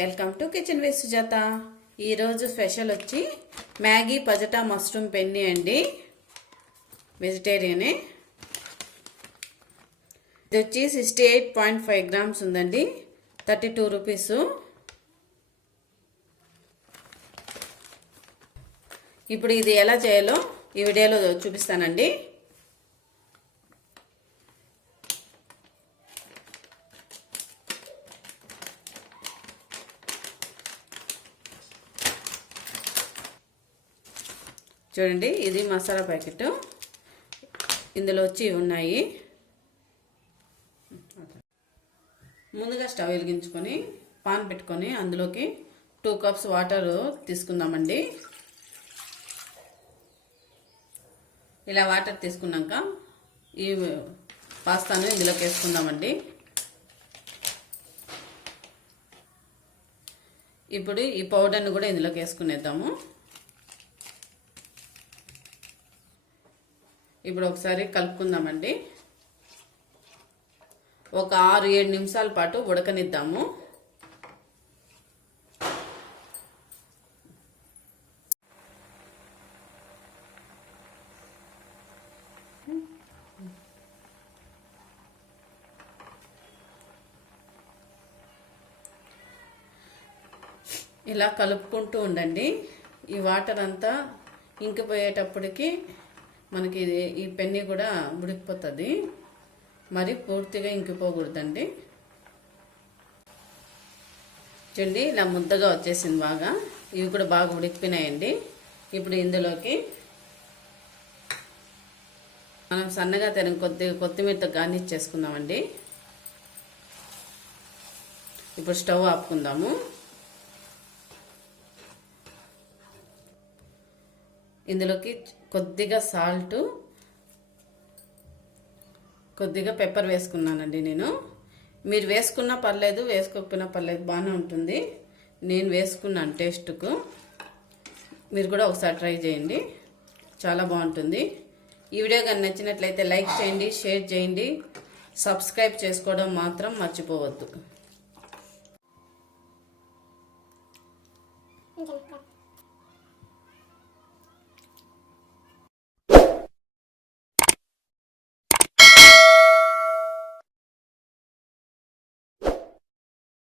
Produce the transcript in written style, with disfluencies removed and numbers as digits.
Welcome to kitchen with Sujatha. ఈరోజు special వచ్చి Maggi పజటా mushroom పెన్ని అండి. వెజిటేరియనే. ఇది వచ్చి 68.5 గ్రామ్స్ ఉందండి. 32 రూపీస్. ఇప్పుడు ఇది ఎలా చేయాలో ఈ వీడియోలో చూపిస్తానండి. చూడండి, ఇది మసాలా ప్యాకెట్. ఇందులో వచ్చి ఉన్నాయి. ముందుగా స్టవ్ వెలిగించుకొని పాన్ పెట్టుకొని అందులోకి 2 కప్స్ వాటర్ తీసుకుందామండి. ఇలా వాటర్ తీసుకున్నాక ఈ పాస్తాను ఇందులోకి వేసుకుందామండి. ఇప్పుడు ఈ పౌడర్ని కూడా ఇందులోకి వేసుకునేద్దాము. ఇప్పుడు ఒకసారి కలుపుకుందామండి. ఒక 6-7 నిమిషాల పాటు ఉడకనిద్దాము. ఇలా కలుపుకుంటూ ఉండండి. ఈ వాటర్ అంతా ఇంకిపోయేటప్పటికి మనకి ఈ పెన్ని కూడా ఉడికిపోతుంది. మరి పూర్తిగా ఇంకిపోకూడదండి. చూడండి, ఇలా ముద్దగా వచ్చేసింది బాగా. ఇవి కూడా బాగా ఉడికిపోయినాయండి. ఇప్పుడు ఇందులోకి మనం సన్నగా తరిగిన కొత్తిమీరతో గార్నిష్ చేసుకుందామండి. ఇప్పుడు స్టవ్ ఆపుకుందాము. ఇందులోకి కొద్దిగా సాల్ట్, కొద్దిగా పెప్పర్ వేసుకున్నానండి నేను. మీరు వేసుకున్నా పర్లేదు, వేసుకోకపోయినా పర్లేదు, బాగానే ఉంటుంది. నేను వేసుకున్నాను టేస్ట్కు. మీరు కూడా ఒకసారి ట్రై చేయండి, చాలా బాగుంటుంది. ఈ వీడియో కానీ నచ్చినట్లయితే లైక్ చేయండి, షేర్ చేయండి, సబ్స్క్రైబ్ చేసుకోవడం మాత్రం మర్చిపోవద్దు.